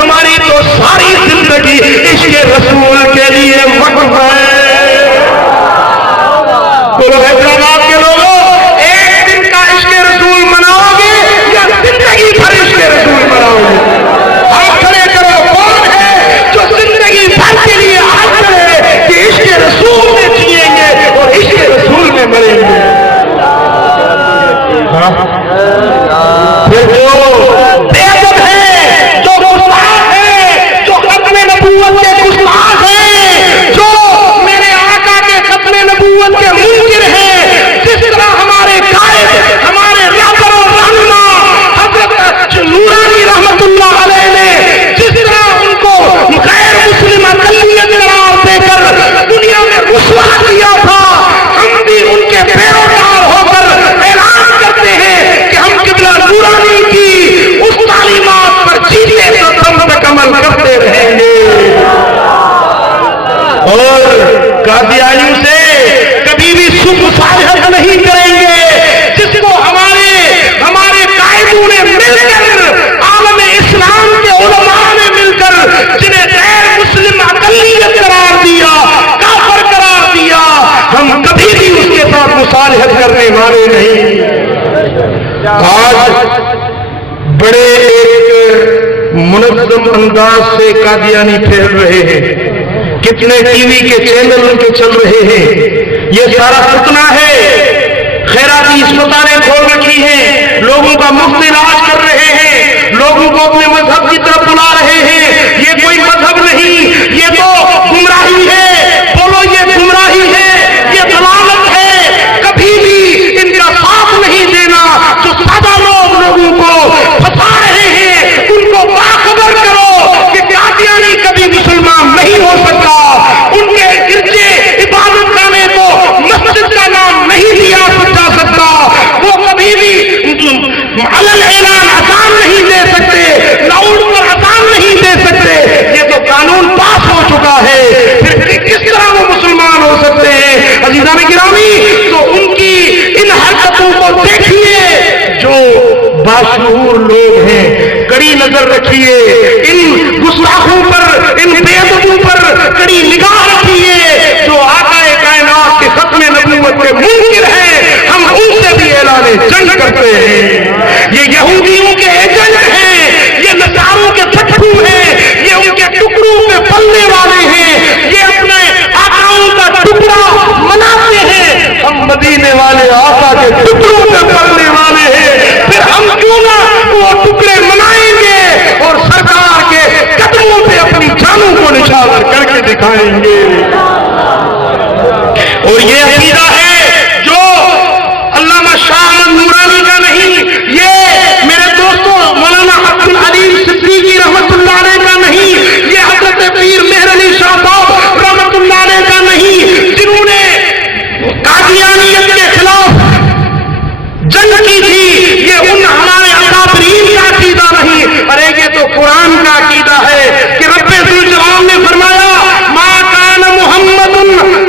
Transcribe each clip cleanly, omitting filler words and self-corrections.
ہماری تو ساری زندگی عشق رسول کے لیے وقف ہے۔ بولو حیدرآباد کے لوگوں، ایک دن کا عشق رسول مناؤ گے یا زندگی بھر عشق رسول مناؤ گے؟ ہاتھ کھڑے کرو، کون ہے جو زندگی بھر کے لیے ہاتھ کھڑے کہ عشق رسول میں جیئیں گے اور عشق رسول میں مریں گے؟ پھر جو بے ادب ہے، جو گستاخ ہے، جو ختم نبوت کے گستاخ ہیں، جو میرے آقا کے ختم نبوت کے منکر ہیں، جس طرح ہمارے قائد، ہمارے رہبر و رہنما حضرت نورانی رحمت اللہ علیہ نے جس طرح ان کو غیر مسلم اقلیت قرار دے کر دنیا میں رسوا کیا تھا، ہم بھی ان کے پیروکار ہو کر اعلان کرتے ہیں کہ ہم قبلہ نورانی کی اس تعلیمات پر جیتے دم تک عمل کرتے رہیں گے، اور قادیانیوں سے کبھی بھی مصالحت نہیں کریں گے، جس کو ہمارے قائدوں نے مل کر، عالم اسلام کے علماء نے مل کر جنہیں غیر مسلم اقلیت قرار دیا، کافر قرار دیا، ہم کبھی بھی اس کے ساتھ مصالحت کرنے والے نہیں۔ آج بڑے ایک منظم انداز سے قادیانی پھیل رہے ہیں، کتنے ٹی وی کے چینل ان کے چل رہے ہیں، یہ سارا فتنہ ہے، خیراتی اسپتالیں کھول رکھی ہیں، لوگوں کا مفت علاج کر رہے ہیں، لوگوں کو اپنے مذہب کی طرف بلا رہے ہیں، یہ کوئی مذہب نہیں، یہ تو گمراہی ہے، بولو یہ گمراہی ہے، یہ ضلالت ہے، کبھی بھی ان کا ساتھ نہیں دینا، جو سادہ لوگوں کو پھنسا رہے ہیں ان کو باخبر کرو کہ قادیانی کبھی مسلمان نہیں ہو سکتا، ان کے گرجے عبادت خانے کو مسجد کا نام نہیں دیا جا سکتا، وہ کبھی بھی علل اعلان اذان نہیں دے سکتے، لاؤڈ پر اذان نہیں دے سکتے، یہ تو قانون پاس ہو چکا ہے، پھر کس طرح وہ مسلمان ہو سکتے ہیں؟ عزیزان گرامی، تو ان کی ان حرکتوں کو دیکھیے، جو باشعور لوگ ہیں کڑی نظر رکھیے، ان گستاخوں پر، ان بے ادبوں پر کڑی نگاہ رکھیے، جو آقا کائنات کے ختم نبوت کے منکر ہیں، ہم ان سے بھی اعلان جنگ کرتے ہیں، یہ یہودیوں کے ایجنٹ ہیں، یہ نصاروں کے پٹھو ہیں، یہ ان کے ٹکڑوں پہ پلنے والے ہیں، یہ اپنے آقاؤں کا ٹکڑا مناتے ہیں، ہم مدینے والے آقا کے ٹکڑوں پہ پلنے والے ہیں، پھر ہم کیوں نہ وہ ٹکڑے منائیں گے اور سرکار کے قدموں پہ اپنی جانوں کو نچھاور کر کے دکھائیں گے۔ اور یہ عقیدہ ہے جو علامہ شاہ احمد نورانی کا نہیں، یہ میرے دوستوں مولانا عبد العلیم صدیقی رحمت اللہ علیہ کا نہیں، یہ حضرت پیر مہر علی شاہ صاحب رحمت اللہ علیہ کا نہیں، جنہوں نے قادیانیت کے خلاف جنگ کی تھی، یہ ان ہمارے اکابرین کا عقیدہ نہیں، ارے یہ تو قرآن کا عقیدہ ہے کہ رب ذوالجلال نے فرمایا ما کان محمد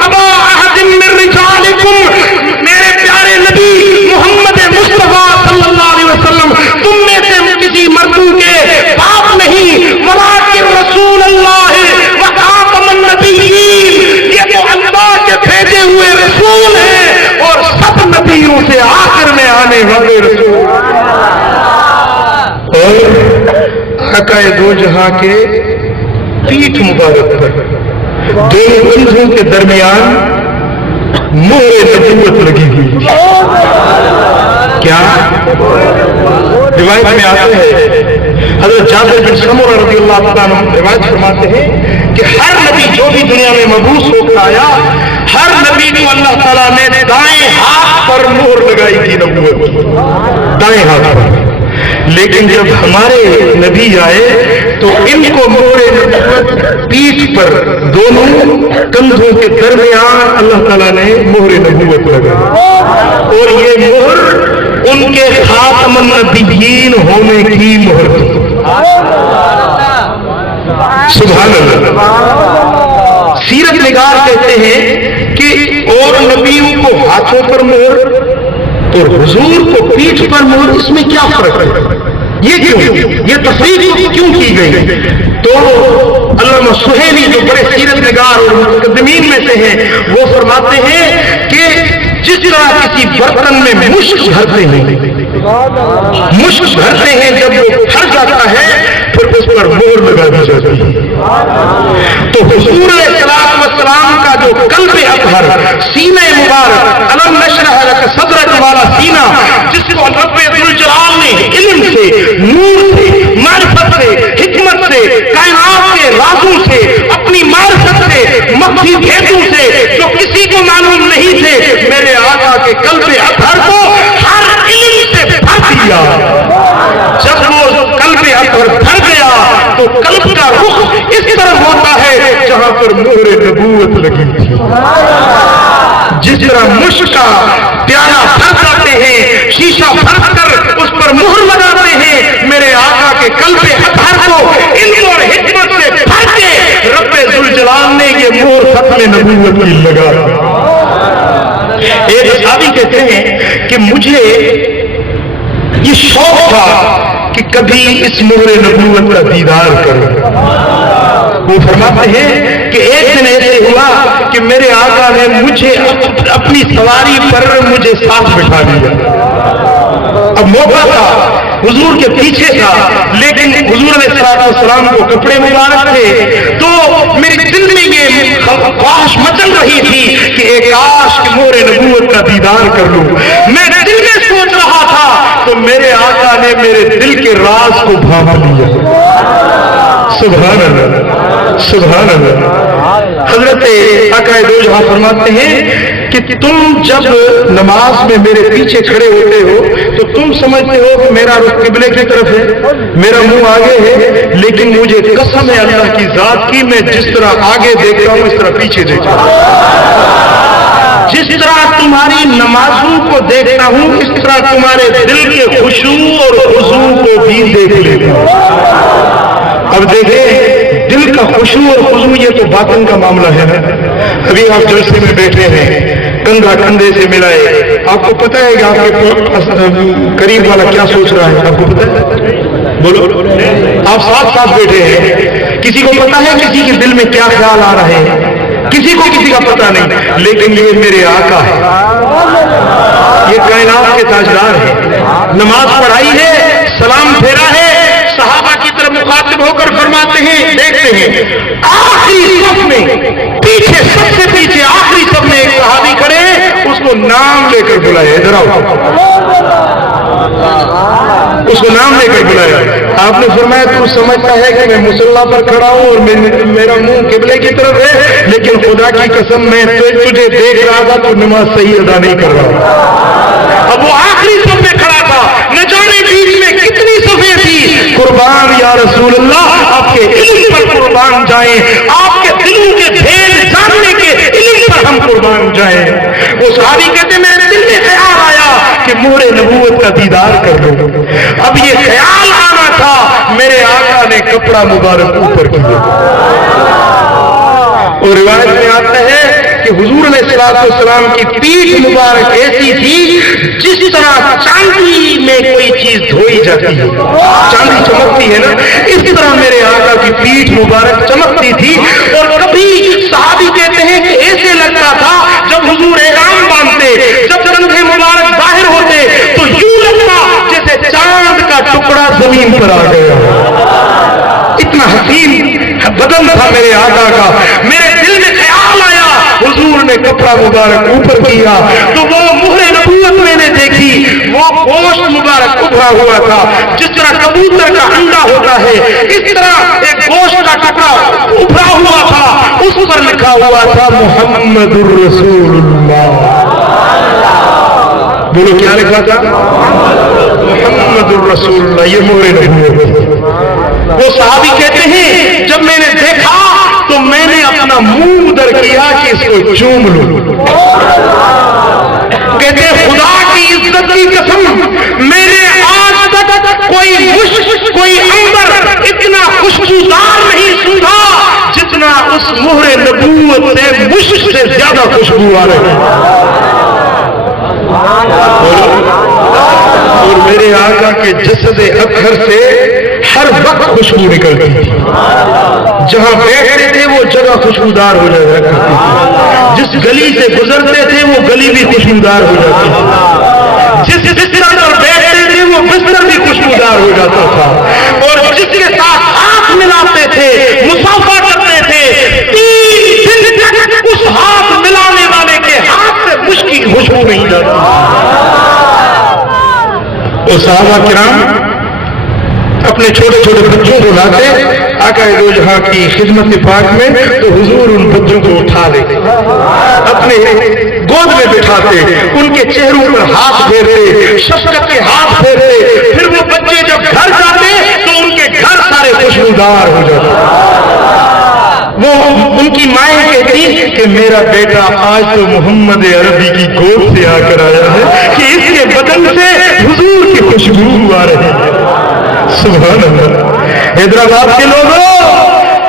ابا احد من رجالکم، میرے پیارے نبی محمد مصطفیٰ صلی اللہ علیہ وسلم تم میں سے کسی مردوں کے باپ نہیں، ولکن رسول اللہ وخاتم النبیین، یہ تو اللہ کے بھیجے ہوئے رسول ہیں اور سب نبیوں سے آخر میں آنے والے رسول، اور آقا دو جہاں کے پیٹھ مبارک پر دونوں کندھوں کے درمیان مہر نبوت لگی ہوئی، کیا روایت میں آتا ہے، حضرت جابر بن سمرہ رضی اللہ تعالیٰ عنہ روایت فرماتے ہیں کہ ہر نبی جو بھی دنیا میں مبعوث ہو کر آیا، ہر نبی کو اللہ تعالیٰ نے دائیں ہاتھ پر مہر لگائی تھی نبوت، دائیں ہاتھ پر، لیکن جب ہمارے نبی آئے تو ان کو مہر نبوت پیٹھ پر دونوں کندھوں کے درمیان اللہ تعالیٰ نے مہر نبوت لگائی، اور یہ مہر ان کے خاتم النبیین ہونے کی مہر تھی۔ سبحان اللہ۔ سیرت نگار کہتے ہیں کہ اور نبیوں کو ہاتھوں پر مہر اور حضور کو پیٹھ پر مہر، اس میں کیا فرق ہے؟ یہ کیوں؟ یہ تصریح کیوں کی گئی؟ تو علامہ سہیلی جو بڑے سیرت نگار اور مقدمین میں سے ہیں وہ فرماتے ہیں کہ جس طرح کسی برتن میں مشک بھرتے ہیں جب وہ بھر جاتا ہے پھر اس پر مہر لگا دی جاتی ہے. تو حضور علیہ السلام کا جو قلب اطہر سینہ مبارک علم نشرح لک صدرک والا سینہ جس کو رب ذوالجلال نے علم سے، نور سے، معرفت سے، حکمت سے، کائنات کے رازوں سے، اپنی معرفت سے، مخفی بھیدوں سے جو کسی کو معلوم نہیں تھے، میرے آقا کے قلب اطہر کو ہر علم سے بھر دیا. جب وہ قلب اطہر بھر گیا تو قلب کا رخ اس طرح ہوتا ہے جہاں پر مہر نبوت لگی تھی. جس طرح مشک کا پیالہ بھر جاتے ہیں، شیشہ بھر کر اس پر مہر لگاتے ہیں، میرے آقا کے قلب اطہر کو علم اور حکمت سے بھر کے رب ذوالجلال نے یہ مہر ختم نبوت کی لگا. ایک صحابی کہتے ہیں کہ مجھے یہ شوق تھا کہ کبھی اس مہر نبوت کا دیدار کروں. وہ فرماتے ہیں کہ ایک دن ایسے ہوا کہ میرے آقا نے مجھے اپنی سواری پر مجھے ساتھ بٹھا دیا. اب موقع تھا، حضور کے پیچھے تھا، لیکن حضور علیہ السلام کو کپڑے مبارک تھے، تو میرے دل میں یہ خواہش مچل رہی تھی کہ ایک کاش کہ مہر نبوت کا دیدار کر لوں. میں دل میں سوچ رہا تھا تو میرے آقا نے میرے دل کے راز کو بھاوا لیا. سبحان اللہ، سبحان اللہ. حضرت آقا دو جہاں فرماتے ہیں کہ تم جب نماز میں میرے پیچھے کھڑے ہوتے ہو تو تم سمجھتے ہو کہ میرا رخ قبلے کی طرف ہے، میرا منہ آگے ہے، لیکن مجھے قسم ہے اللہ کی ذات کی، میں جس طرح آگے دیکھتا ہوں اس طرح پیچھے دیکھتا ہوں. جس طرح تمہاری نمازوں کو دیکھتا ہوں اس طرح تمہارے دل کے خشوع اور خضوع کو بھی دیکھ لیتا ہوں. اب دیکھیں دل کا خشوع اور خضوع یہ تو باطن کا معاملہ ہے نا. ابھی آپ جلسے میں بیٹھے ہیں، کندھا کندھے سے ملائے، آپ کو پتہ ہے کہ آپ کے قریب والا کیا سوچ رہا ہے؟ آپ کو پتہ ہے؟ بولو. آپ ساتھ ساتھ بیٹھے ہیں، کسی کو پتہ ہے کسی کے دل میں کیا خیال آ رہے ہیں؟ کسی کو کسی کا پتہ نہیں، لیکن یہ میرے آقا ہے، یہ کائنات کے تاجدار ہے. نماز پڑھائی ہے، سلام پھیرا ہے، صحابہ کی طرف مخاطب ہو کر فرماتے ہیں، دیکھتے ہیں آخری صف میں پیچھے، سب سے پیچھے آخری صف میں ایک صحابی کھڑے ہیں، اس کو نام لے کر بلایا. ادھر آؤ. اس کو نام لے کر بلایا. آپ نے فرمایا تو سمجھتا ہے کہ میں مصلی پر کھڑا ہوں اور میرا منہ قبلے کی طرف ہے، لیکن خدا کی قسم میں تجھے دیکھ رہا تھا تو نماز صحیح ادا نہیں کر رہا. اب وہ آخری صف میں کھڑا تھا، نہ جانے بیچ میں کتنی صفیں تھی. قربان یا رسول اللہ، آپ کے علم پر قربان جائیں، آپ کے دلوں کے بھید جاننے کے علم پر ہم قربان جائیں. وہ صحابی کہتے میرے دل میں خیال آیا کہ مہر نبوت کا دیدار کر لوں. اب یہ خیال آنا تھا، میرے آقا نے کپڑا مبارک اوپر کیا. اور روایت میں آتا ہے کہ حضور علیہ السلام کی پیٹھ مبارک ایسی تھی جس طرح چاندی میں کوئی چیز دھوئی جاتی ہے، چاندی چمکتی ہے نا، اس طرح میرے آقا کی پیٹھ مبارک چمکتی تھی. اور کبھی صحابی کہتے ہیں کہ ایسے لگتا تھا جب حضور احرام باندھتے، جب کندھے مبارک ظاہر ہوتے تو یوں لگتا جیسے چاند کا ٹکڑا زمین پر آ گیا. اتنا حسین بدن تھا میرے آقا کا. میرے دل میں خیال آیا، حضور نے کپڑا مبارک اوپر کیا تو وہ مہر نبوت میں نے دیکھی. وہ گوشت مبارک ابھرا ہوا تھا، جس طرح کبوتر کا انڈا ہوتا ہے اس طرح ایک گوشت کا ٹکڑا ابھرا ہوا تھا، اس پر لکھا ہوا تھا محمد الرسول اللہ. بولو کیا لکھا تھا؟ محمد الرسول اللہ. یہ مہر نبوت. وہ صحابی کہتے ہیں جب میں نے دیکھا تو میں نے اپنا منہ در کیا کہ اس کو چوم لوں. کہتے خدا کی عزت کی قسم میں نے آج تک کوئی مشک، کوئی عنبر اتنا خوشبودار نہیں سنا جتنا اس مہر نبوت سے مشک سے زیادہ خوشبو آ رہی ہے. اور میرے آقا کے جسد اطہر سے ہر وقت خوشبو نکلتی تھی. جہاں بیٹھتے تھے وہ جگہ خوشبودار ہو جایا کرتی تھی. جس گلی سے گزرتے تھے وہ گلی بھی خوشبودار ہو جاتی تھی. جس بستر پر بیٹھتے تھے وہ بستر بھی خوشبودار ہو جاتا تھا. اور جس کے ساتھ ہاتھ ملاتے تھے, مصافحہ کرتے تھے, 3 دن تک اس ہاتھ ملانے والے کے ہاتھ سے مشک کی خوشبو نہیں جاتی. اور صحابہ کرام اپنے چھوٹے چھوٹے بچوں کو لاتے آقا دو جہاں کی خدمت پاک میں, تو حضور ان بچوں کو اٹھا لیتے, اپنے گود میں بٹھاتے, ان کے چہروں پر ہاتھ پھیرتے, شفقت کے ہاتھ پھیرتے. پھر وہ بچے جب گھر جاتے تو ان کے گھر سارے خوشبودار ہو جاتے. وہ ان کی مائیں کہتی کہ میرا بیٹا آج تو محمد عربی کی گود سے آ کر آیا ہے کہ اس کے بدن سے حضور کی خوشبو آ رہی ہے. سبحان اللہ. حیدرآباد کے لوگوں,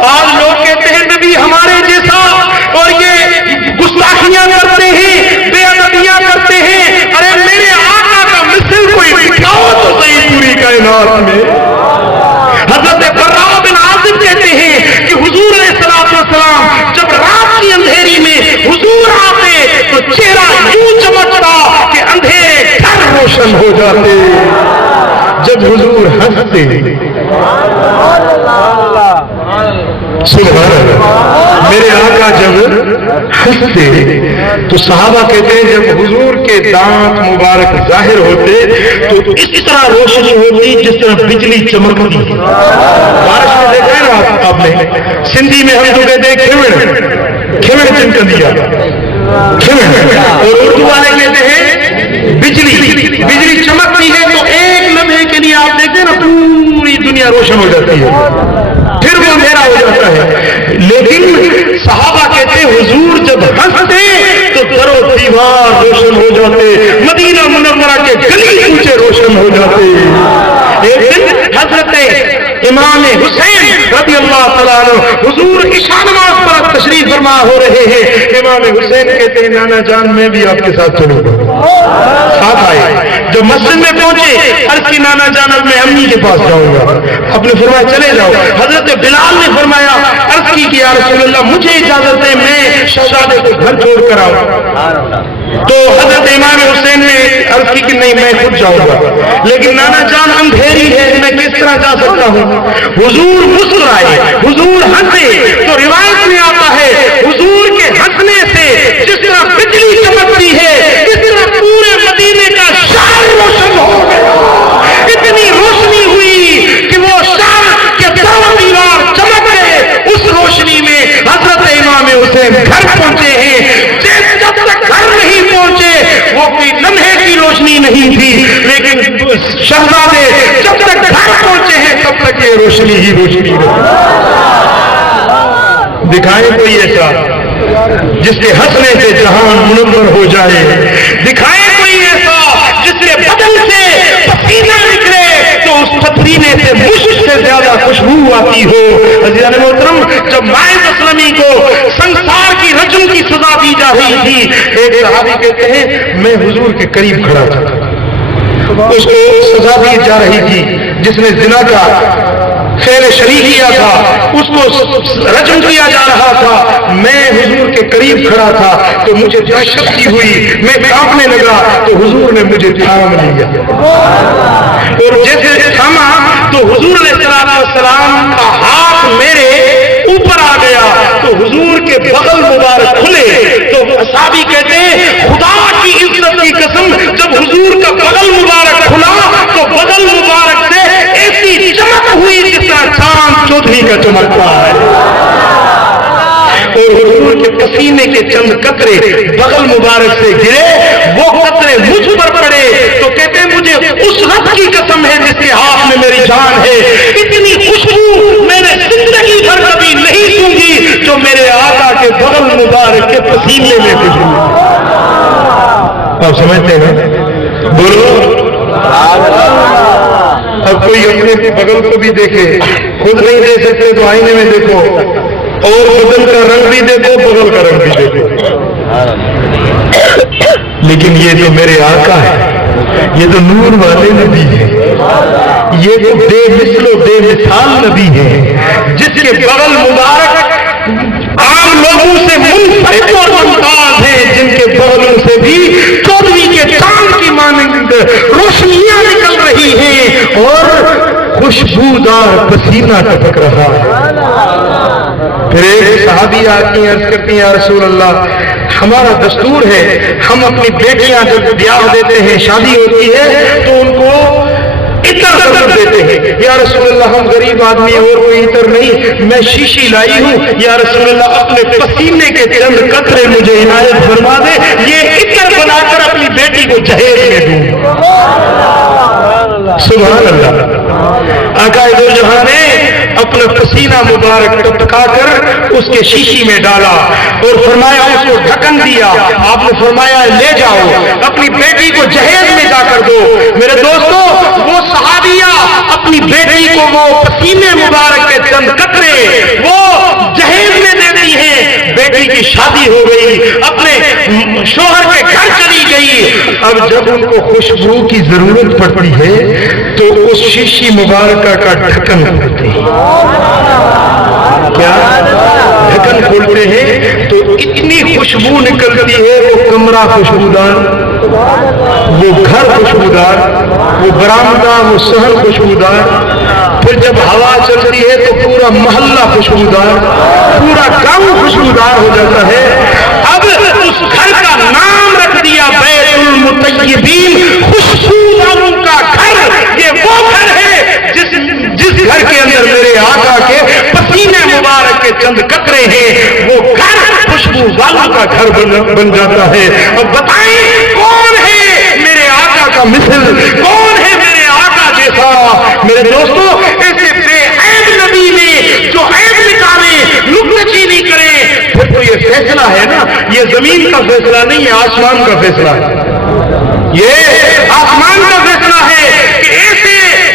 آج لوگ کہتے ہیں نبی ہمارے جیسا, اور یہ گستاخیاں کرتے ہیں, بے ادبیاں کرتے ہیں. ارے میرے آقا کا مثل کوئی دکھاؤ تو صحیح پوری کائنات میں. حضرت براء بن عازب کہتے ہیں کہ حضور علیہ السلام جب رات کی اندھیری میں حضور آتے تو چہرہ یوں چمکتا کہ اندھیرے گھر روشن ہو جاتے. جب حضور ہنستے, سبحان اللہ, میرے آقا جب ہنستے تو صحابہ کہتے ہیں جب حضور کے دانت مبارک ظاہر ہوتے تو اس طرح روشنی ہوتی جس طرح بجلی چمکتی. بارش میں دیکھا ہے نا آپ نے, سندھی میں ہم تو کہتے ہیں کھیوڑ چمکندیا, اور اردو والے کہتے ہیں بجلی چمکتی ہے تو ایک لمحے کے لیے آپ دیکھتے ہیں نا پوری دنیا روشن ہو جاتی ہے, پھر وہ اندھیرا ہو جاتا ہے. لیکن صحابہ کہتے ہیں حضور جب ہنستے تو در و دیوار روشن ہو جاتے, مدینہ منورہ کے گلی کوچے روشن ہو جاتے. ایک دن حضرت امام حسین رضی اللہ تعالیٰ عنہ حضور عشاء نماز پر تشریف فرما ہو رہے ہیں. امام حسین کہتے ہیں نانا جان میں بھی آپ کے ساتھ چلوں گا. ساتھ آئے. جب مسجد میں پہنچے عرض کی نانا جان اب میں امی کے پاس جاؤں گا. آپ نے فرمایا چلے جاؤ. حضرت بلال نے فرمایا عرض کی کہ یا رسول اللہ مجھے اجازت ہے میں شہزادے کو گھر چھوڑ کر آؤں. تو حضرت امام حسین نے عرض کی کہ نہیں میں خود جاؤں گا. لیکن نانا جان اندھیری ہے, میں کس طرح جا سکتا ہوں. حضور مسکرائے, حضور ہنسے. تو روایت میں آتا ہے حضور کے ہنسنے سے جس طرح بجلی چمکتی ہے اس طرح پورے مدینے کا شہر روشن ہو گیا. اتنی روشنی ہوئی کہ وہ شہر کے دو دیوار چمک گئے. اس روشنی میں حضرت امام حسین گھر پہنچے ہیں. جب تک گھر نہیں پہنچے وہ کوئی لمحے کی روشنی نہیں تھی, لیکن شہزادے جب تک گھر پہنچے ہیں تب تک یہ روشنی ہی روشنی رہی. دکھائیں کوئی ایسا جس کے ہنسنے سے جہان منور ہو جائے. دکھائیں کوئی ایسا جس کے بدن سے پسینہ نکلے تو اس پسینے سے مشک سے زیادہ خوشبو آتی ہو. عزیزان محترم, جب ماعز اسلمی کو سنسار کی رجم کی سزا دی جا رہی تھی, ایک صحابی کہتے ہیں میں حضور کے قریب کھڑا تھا, اس کو سزا دی جا رہی تھی جس نے زنا کا فعل شریک کیا تھا, اس کو رجم کیا جا رہا تھا. میں حضور کے قریب کھڑا تھا تو مجھے دہشت سی ہوئی, میں کانپنے لگا تو حضور نے مجھے تھام لیا, اور جیسے تھاما تو حضور علیہ السلام کا ہاتھ میرے اوپر آ گیا تو حضور کے بغل مبارک کھلے. تو صحابی کہتے ہیں خدا کی عزت کی قسم جب حضور کا بغل مبارک کھلا تو بغل مبارک سے ایسی چمک ہوئی جس طرح چاند چودھری کا چمکتا ہے. اور حضور کے پسینے کے چند قطرے بغل مبارک سے گرے, وہ قطرے مجھ پر پڑے تو کہتے ہیں مجھے اس رب کی قسم ہے جس کے ہاتھ میں میری جان ہے, اتنی خوشبو میں نے زندگی بھر کبھی نہیں سونگی جو میرے آقا کے بغل مبارک کے پسینے میں خوشبو. آپ سمجھتے ہیں؟ بولو. اب کوئی اپنے بغل کو بھی دیکھے, خود نہیں دے سکتے تو آئینے میں دیکھو, اور بدن کا رنگ بھی دیکھو, بغل کا رنگ بھی دیکھو. لیکن یہ تو میرے آقا ہے, یہ تو نور والے نبی ہیں، یہ تو بے مثل و بے مثال نبی ہے، جس کے بغل مبارک عام لوگوں سے منفرد اور ممتاز ہیں، جن کے بغلوں سے بھی چودھویں کے چاند کی مانند روشنیاں نکل رہی ہیں اور خوشبودار پسینہ ٹپک رہا ہے۔ پھر ایک صحابی آتی ہیں، عرض کرتی ہیں یا رسول اللہ ہمارا دستور ہے ہم اپنی بیٹیاں جب بیاہ دیتے ہیں، شادی ہوتی ہے تو ان کو عطر ضرور دیتے ہیں۔ یا رسول اللہ ہم غریب آدمی اور کوئی عطر نہیں، میں شیشی لائی ہوں، یا رسول اللہ اپنے پسینے کے چند قطرے مجھے عنایت فرما دے، یہ عطر بنا کر اپنی بیٹی کو جہیز میں دوں۔ سبحان اللہ۔ آقا دو جہاں نے اپنا پسینہ مبارک ٹپکا کر اس کے شیشی میں ڈالا اور فرمایا اس کو ڈھکن دیا، آپ نے فرمایا لے جاؤ اپنی بیٹی کو جہیز میں جا کر دو۔ میرے دوستو وہ صحابیہ اپنی بیٹی کو وہ پسینے مبارک کے چند قطرے وہ جہیز میں دیتی ہیں، بیٹی کی شادی ہو گئی، اپنے شوہر کے گھر چلی گئی۔ اب جب ان کو خوشبو کی ضرورت پڑتی ہے تو اس شیشی مبارکہ کا ڈھکن کھولتے ہیں، کیا ڈھکن کھولتے ہیں تو اتنی خوشبو نکلتی ہے، وہ کمرہ خوشبودار، وہ گھر خوشبودار، وہ برآمدہ، وہ صحن خوشبودار، پھر جب ہوا چلتی ہے تو پورا محلہ خوشبودار، پورا گاؤں خوشبودار ہو جاتا ہے۔ اب اس گھر کا نام رکھ دیا بیت المطیبین، خوشبوداروں کا گھر۔ یہ وہ گھر ہے جس گھر کے اندر میرے آقا کے پسینے مبارک کے چند قطرے ہیں، وہ گھر خوشبو والوں کا گھر بن جاتا ہے۔ اب بتائیں کون ہے میرے آقا کا مثل، کون ہے میرے آقا جیسا؟ میرے دوستو ایسے بے عیب نبی نے جو عیب نکالے، نکتہ چینی کرے، پھر تو یہ فیصلہ ہے نا، یہ زمین کا فیصلہ نہیں ہے، آسمان کا فیصلہ ہے، یہ آسمان کا فیصلہ ہے کہ ایسے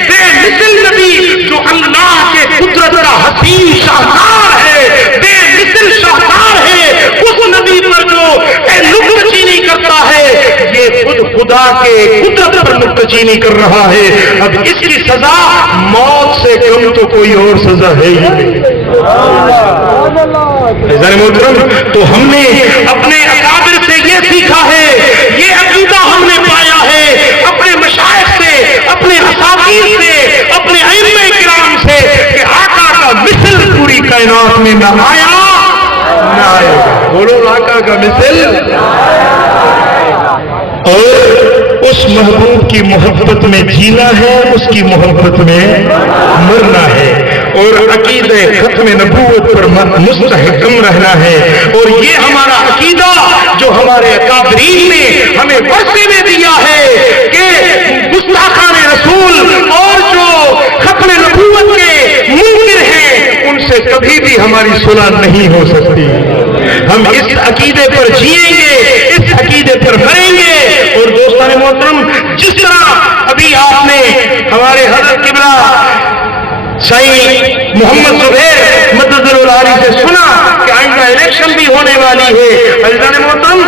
بے مثل نبی جو اللہ کے قدرت کا حسین شاہکار ہے، بے مثل شاہکار ہے، اس نبی پر جو نکتہ چینی کرتا ہے یہ خود خدا کے قدرت پر نکتہ چینی کر رہا ہے۔ اب اس کی سزا موت سے کم تو کوئی اور سزا ہے ہی نہیں۔ محترم تو ہم نے اپنے اکابر سے یہ سیکھا ہے، یہ عقیدہ ہم نے پایا ہے اپنے مشائخ سے، اپنے اساتذہ سے، اپنے ائمہ کرام سے کہ آقا کا مثل پوری کائنات میں نہ آیا نہ آئے گا۔ بولو آقا کا مثل۔ اور اس محبوب کی محبت میں جینا ہے، اس کی محبت میں مرنا ہے، اور عقیدہ ختم نبوت پر مستحکم رہنا ہے۔ اور یہ ہمارا عقیدہ جو ہمارے اکابرین نے ہمیں ورثے میں دیا ہے کہ گستاخان رسول اور جو ختم نبوت کے منکر ہیں ان سے کبھی بھی ہماری صلح نہیں ہو سکتی۔ ہم اس عقیدے پر جیئیں گے، اس عقیدے پر مریں گے۔ اور دوستان محترم جس طرح ابھی آپ نے ہمارے حضرت قبلہ سعید محمد زبیر مدد العالی سے سنا کہ آئندہ الیکشن بھی ہونے والی ہے، عزیزان محترم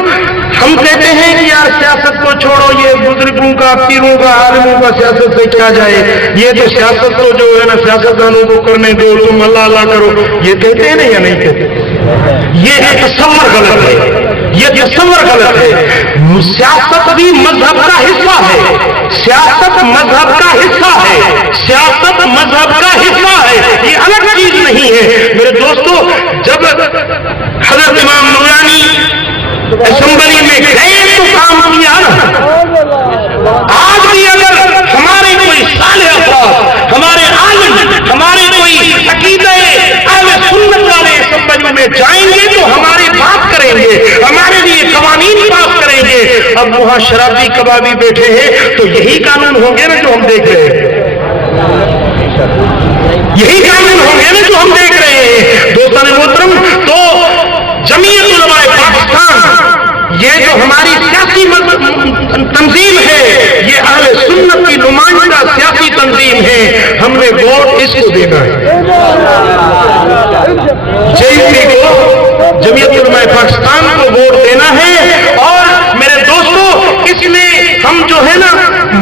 ہم کہتے ہیں کہ یار سیاست کو چھوڑو، یہ بزرگوں کا، پیروں کا، عالموں کا سیاست سے کیا جائے، یہ تو سیاست تو جو ہے نا سیاستدانوں کو کرنے دو، تم اللہ اللہ کرو، یہ کہتے ہیں یا نہیں کہتے؟ یہ تصور غلط ہے، یہ تصور غلط ہے۔ سیاست بھی مذہب کا حصہ ہے، سیاست مذہب کا حصہ ہے، سیاست مذہب کا حصہ ہے، یہ الگ چیز نہیں ہے۔ میرے دوستو جب حضرت امام نورانی اسمبلی میں گئے تو کام کیا نا۔ آج بھی اگر ہمارے کوئی صالح افراد، ہمارے عالم، ہمارے کوئی عقیدہ اہل سنت والے اسمبلی میں جائیں گے تو ہماری بات کریں گے، ہمارے لیے قوانین پاس کریں گے۔ اب وہاں شرابی کبابی بیٹھے ہیں تو یہی قانون ہوں گے نا جو ہم دیکھ رہے ہیں، یہی قانون ہوں گے نا جو ہم دیکھ رہے ہیں۔ دوستان محترم تو جمعیت علماء پاکستان یہ جو ہماری سیاسی تنظیم ہے، یہ اہل سنت کی نمائندہ سیاسی تنظیم ہے، ہم نے ووٹ اس کو دینا ہے، JUP کو، جمعیت علماء پاکستان کو ووٹ دینا ہے۔ اور میرے دوستو اس میں ہم جو ہے نا